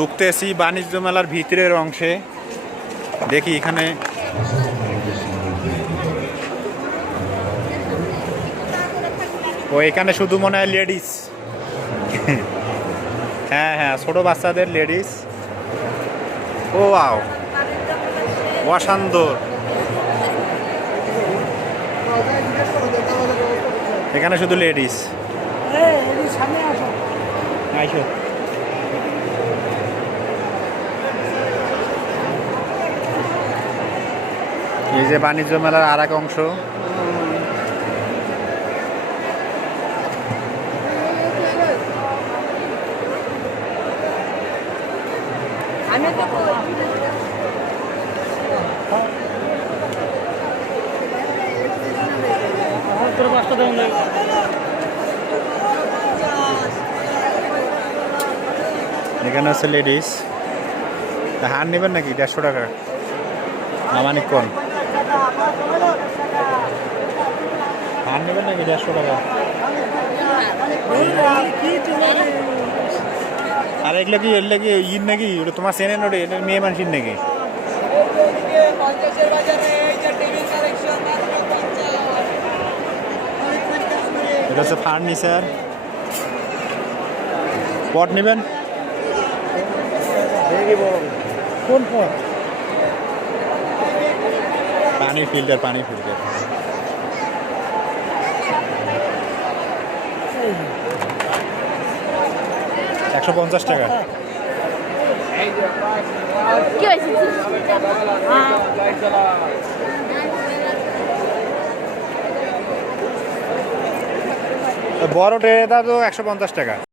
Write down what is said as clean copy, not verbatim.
ঢুকতেছি বাণিজ্য মেলার ভিতরের অংশে। দেখি এখানে ও এখানে শুধু মনে হয় লেডিস। হ্যাঁ হ্যাঁ, ছোট বাচ্চাদের লেডিস। ও ওয়াও, অসান্দর। এখানে শুধু লেডিস। আইসো। এই যে বাণিজ্য মেলার আর এক অংশ। এখানে হচ্ছে লেডিস। হার নেবেন নাকি? 150 টাকা। আমানিক কোন হার নেবেন নাকি? 150 টাকা। আর এগুলো কি ঈদ নাকি? ওটা তোমার চেনেন? ওটা এটা মেয়ে মানুষের নাকি? এটা হচ্ছে ফার্নিচার। পট নেবেন? কোন পট? পানি ফিল্টার। 150 টাকা। বড় ট্রেটা তো 150 টাকা।